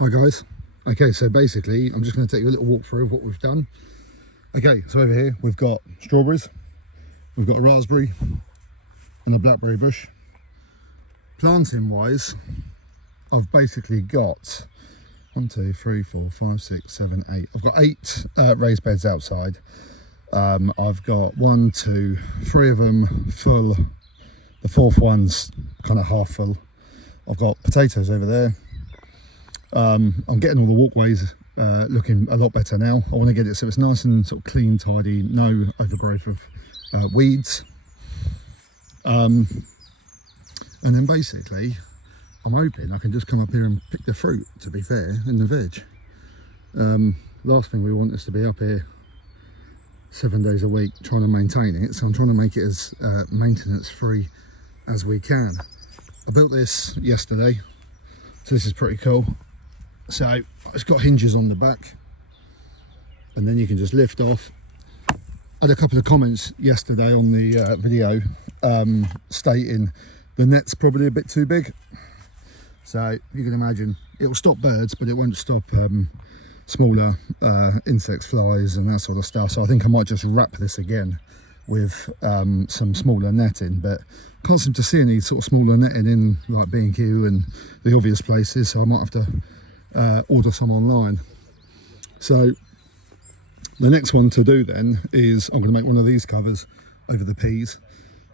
Hi guys. Okay, so basically I'm just going to take you a little walk through of what we've done. Okay, so over here we've got strawberries, we've got a raspberry and a blackberry bush. Planting wise, I've basically got 1, 2, 3, 4, 5, 6, 7, 8. I've got 8 raised beds outside. I've got 1, 2, 3 of them full. The fourth one's kind of half full. I've got potatoes over there. I'm getting all the walkways looking a lot better now. I want to get it so it's nice and sort of clean, tidy, no overgrowth of weeds. And then basically I'm hoping I can just come up here and pick the fruit, to be fair, in the veg. Last thing we want is to be up here 7 days a week trying to maintain it, so I'm trying to make it as maintenance free as we can. I built this yesterday, so this is pretty cool. So it's got hinges on the back and then you can just lift off. I had a couple of comments yesterday on the video stating the net's probably a bit too big. So you can imagine it will stop birds, but it won't stop smaller insects, flies and that sort of stuff. So I think I might just wrap this again with some smaller netting, but can't seem to see any sort of smaller netting in like B&Q and the obvious places, so I might have to order some online. So the next one to do then is I'm going to make one of these covers over the peas,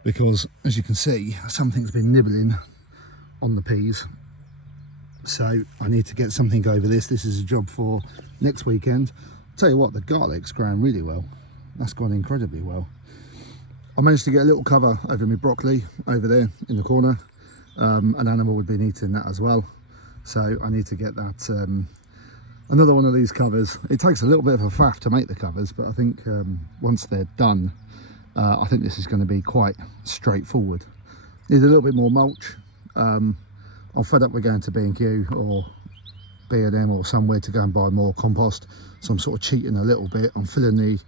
because as you can see something's been nibbling on the peas, so I need to get something over this. This is a job for next weekend. I'll tell you what, the garlic's grown really well. That's gone incredibly well. I managed to get a little cover over my broccoli over there in the corner. An animal would be eating that as well, so I need to get that another one of these covers. It takes a little bit of a faff to make the covers, but I think once they're done, I think this is going to be quite straightforward. Need a little bit more mulch. I'm fed up with going to B&Q or B&M or somewhere to go and buy more compost, so I'm sort of cheating a little bit. I'm filling the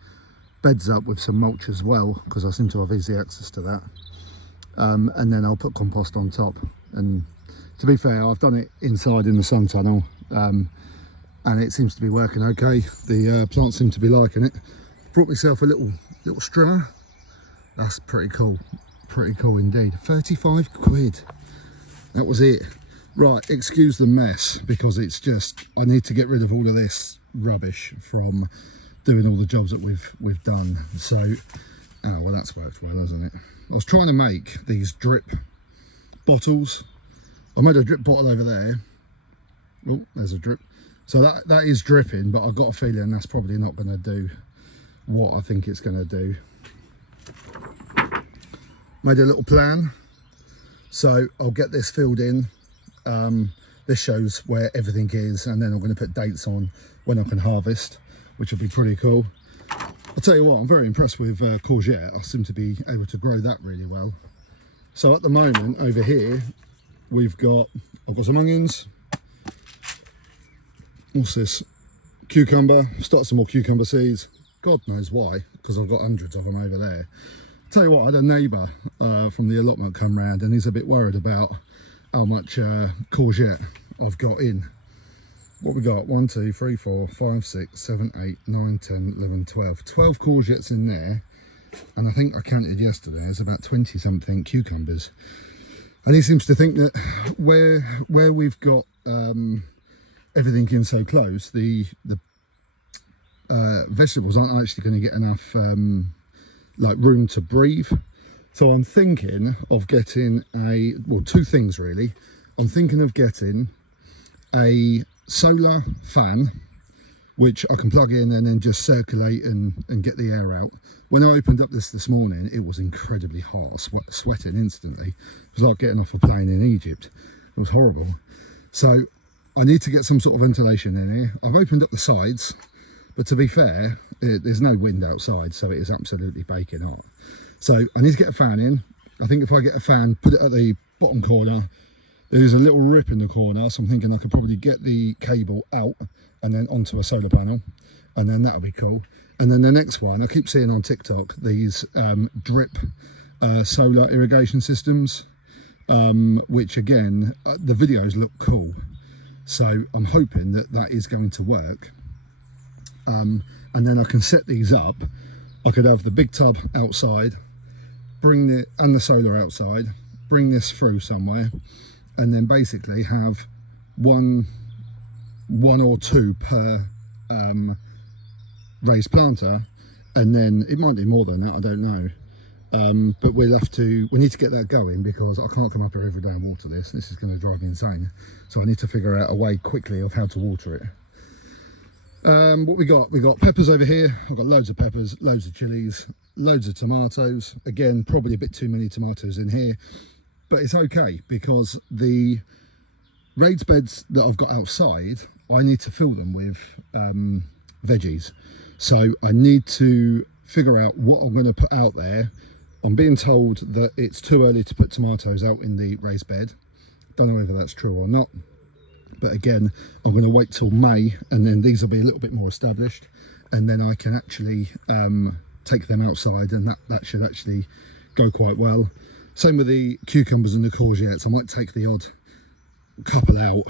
beds up with some mulch as well, because I seem to have easy access to that. And then I'll put compost on top. And to be fair, I've done it inside in the sun tunnel, and it seems to be working okay. The plants seem to be liking it. Brought myself a little strimmer. That's pretty cool indeed. 35 quid. That was it. Right, excuse the mess, because it's just, I need to get rid of all of this rubbish from doing all the jobs that we've done. So, oh well, that's worked well, hasn't it? I was trying to make these drip bottles. I made a drip bottle over there. Oh, there's a drip. So that is dripping, but I've got a feeling that's probably not going to do what I think it's going to do. Made a little plan. So I'll get this filled in. This shows where everything is, and then I'm going to put dates on when I can harvest, which will be pretty cool. I'll tell you what, I'm very impressed with courgette. I seem to be able to grow that really well. So at the moment over here, I've got some onions. What's this? Cucumber. Start some more cucumber seeds. God knows why, because I've got hundreds of them over there. Tell you what, I had a neighbour from the allotment come round, and he's a bit worried about how much courgette I've got in. What we got? 1, 2, 3, 4, 5, 6, 7, 8, 9, 10, 11, 12. 12 courgettes in there, and I think I counted yesterday, there's about 20 something cucumbers. And he seems to think that where we've got everything in so close, the vegetables aren't actually going to get enough like room to breathe. So I'm thinking of getting two things really. I'm thinking of getting a solar fan, which I can plug in and then just circulate and get the air out. When I opened up this morning, it was incredibly hot, sweating instantly. It was like getting off a plane in Egypt. It was horrible. So I need to get some sort of ventilation in here. I've opened up the sides, but to be fair, there's no wind outside, so it is absolutely baking hot. So I need to get a fan in. I think if I get a fan, put it at the bottom corner, there's a little rip in the corner, so I'm thinking I could probably get the cable out and then onto a solar panel, and then that'll be cool. And then the next one, I keep seeing on TikTok these drip solar irrigation systems, which again, the videos look cool. So I'm hoping that that is going to work. And then I can set these up. I could have the big tub outside, and the solar outside, bring this through somewhere, and then basically have one or two per raised planter, and then it might be more than that, I don't know. But we need to get that going, because I can't come up here every day and water this. This is going to drive me insane. So I need to figure out a way quickly of how to water it. What we got peppers over here. I've got loads of peppers, loads of chilies, loads of tomatoes. Again, probably a bit too many tomatoes in here, but it's okay, because the raised beds that I've got outside, I need to fill them with veggies. So I need to figure out what I'm going to put out there. I'm being told that it's too early to put tomatoes out in the raised bed. Don't know whether that's true or not, but again, I'm going to wait till May, and then these will be a little bit more established, and then I can actually take them outside, and that should actually go quite well. Same with the cucumbers and the courgettes. I might take the odd couple out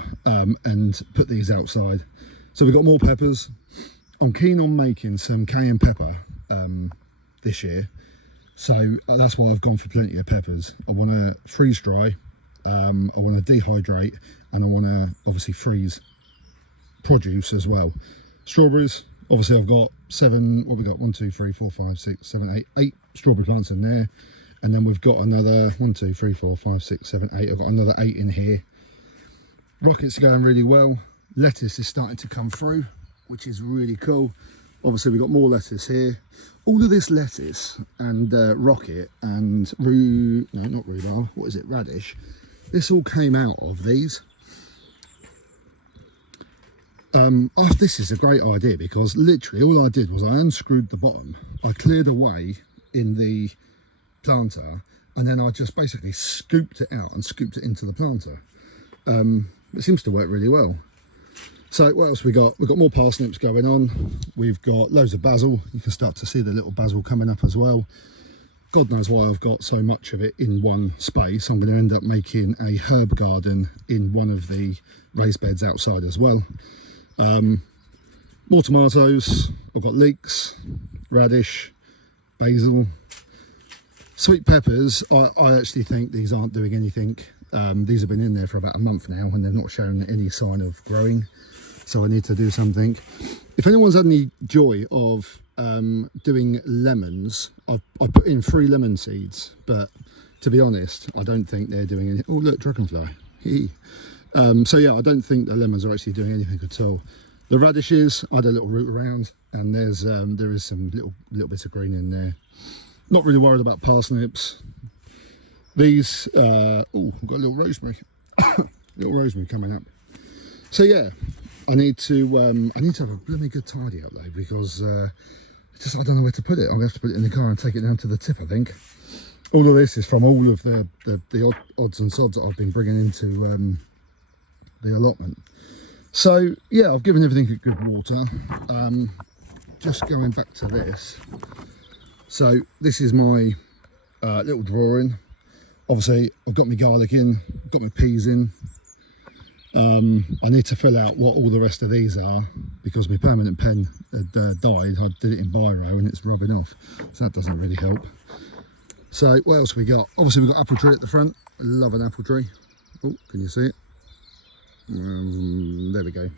and put these outside. So we've got more peppers. I'm keen on making some cayenne pepper this year, so that's why I've gone for plenty of peppers. I want to freeze dry, I want to dehydrate, and I want to obviously freeze produce as well. Strawberries, obviously I've got 7, what we got, 1, 2, 3, 4, 5, 6, 7, 8 strawberry plants in there, and then we've got another 1, 2, 3, 4, 5, 6, 7, 8. I've got another 8 in here. Rockets are going really well. Lettuce is starting to come through, which is really cool. Obviously we've got more lettuce here. All of this lettuce and rocket and radish, this all came out of these. This is a great idea, because literally all I did was I unscrewed the bottom, I cleared away in the planter, and then I just basically scooped it out and scooped it into the planter. It seems to work really well. So what else we got? We've got more parsnips going on. We've got loads of basil. You can start to see the little basil coming up as well. God knows why I've got so much of it in one space. I'm going to end up making a herb garden in one of the raised beds outside as well. More tomatoes. I've got leeks, radish, basil. Sweet peppers, I actually think these aren't doing anything. These have been in there for about a month now, and they're not showing any sign of growing. So I need to do something. If anyone's had any joy of doing lemons, I put in 3 lemon seeds, but to be honest, I don't think they're doing anything. Oh look, dragonfly. So yeah, I don't think the lemons are actually doing anything at all. The radishes, I had a little root around, and there is some little bits of green in there. Not really worried about parsnips. These, oh, I've got a little rosemary, little rosemary coming up. So yeah, I need to have a bloody good tidy up though, because I don't know where to put it. I'm gonna have to put it in the car and take it down to the tip, I think. All of this is from all of the odds and sods that I've been bringing into the allotment. So yeah, I've given everything a good water. Just going back to this. So this is my little drawing. Obviously, I've got my garlic in, got my peas in. I need to fill out what all the rest of these are, because my permanent pen had died. I did it in biro and it's rubbing off, so that doesn't really help. So what else we got? Obviously we've got apple tree at the front. I love an apple tree. Oh, can you see it? There we go.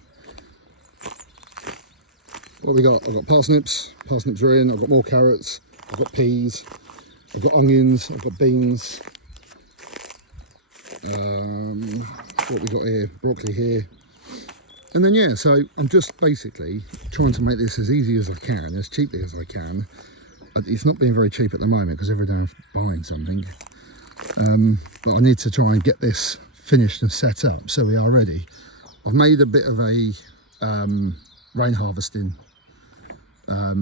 What we got? I've got parsnips. Parsnips are in. I've got more carrots. I've got peas. I've got onions. I've got beans. What we got here? Broccoli here. And then yeah, so I'm just basically trying to make this as easy as I can, as cheaply as I can. It's not being very cheap at the moment because every day I'm buying something. But I need to try and get this finished and set up so we are ready. I've made a bit of a rain harvesting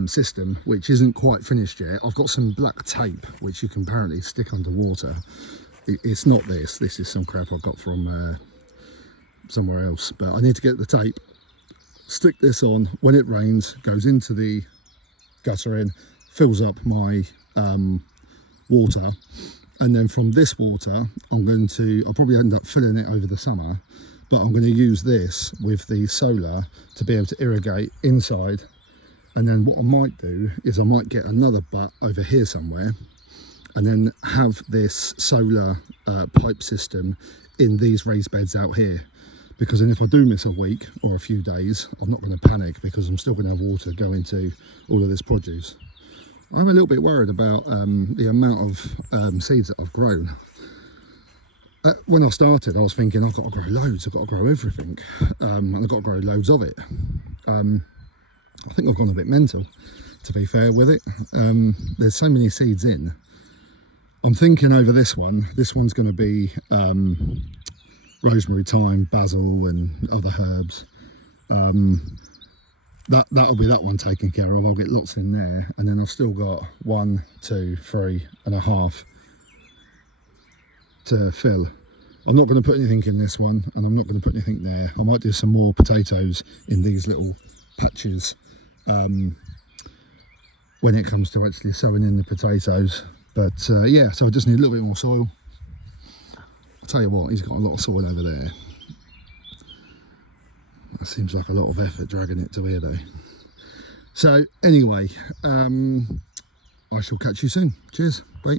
system which isn't quite finished yet. I've got some black tape which you can apparently stick underwater. It's not this. This is some crap I got from somewhere else, but I need to get the tape, stick this on. When it rains, goes into the gutter in, fills up my water, and then from this water I'll probably end up filling it over the summer, but I'm going to use this with the solar to be able to irrigate inside. And then what I might do is I might get another butt over here somewhere and then have this solar pipe system in these raised beds out here. Because then if I do miss a week or a few days, I'm not going to panic, because I'm still going to have water go into all of this produce. I'm a little bit worried about the amount of seeds that I've grown. When I started, I was thinking I've got to grow loads, I've got to grow everything, and I've got to grow loads of it. I think I've gone a bit mental, to be fair with it. There's so many seeds in. I'm thinking over this one's going to be rosemary, thyme, basil and other herbs. That'll be that one taken care of. I'll get lots in there, and then I've still got 1, 2, 3.5 to fill. I'm not going to put anything in this one, and I'm not going to put anything there. I might do some more potatoes in these little patches when it comes to actually sowing in the potatoes. But yeah, so I just need a little bit more soil. I'll tell you what, he's got a lot of soil over there. That seems like a lot of effort dragging it to here though. So anyway, I shall catch you soon. Cheers, bye.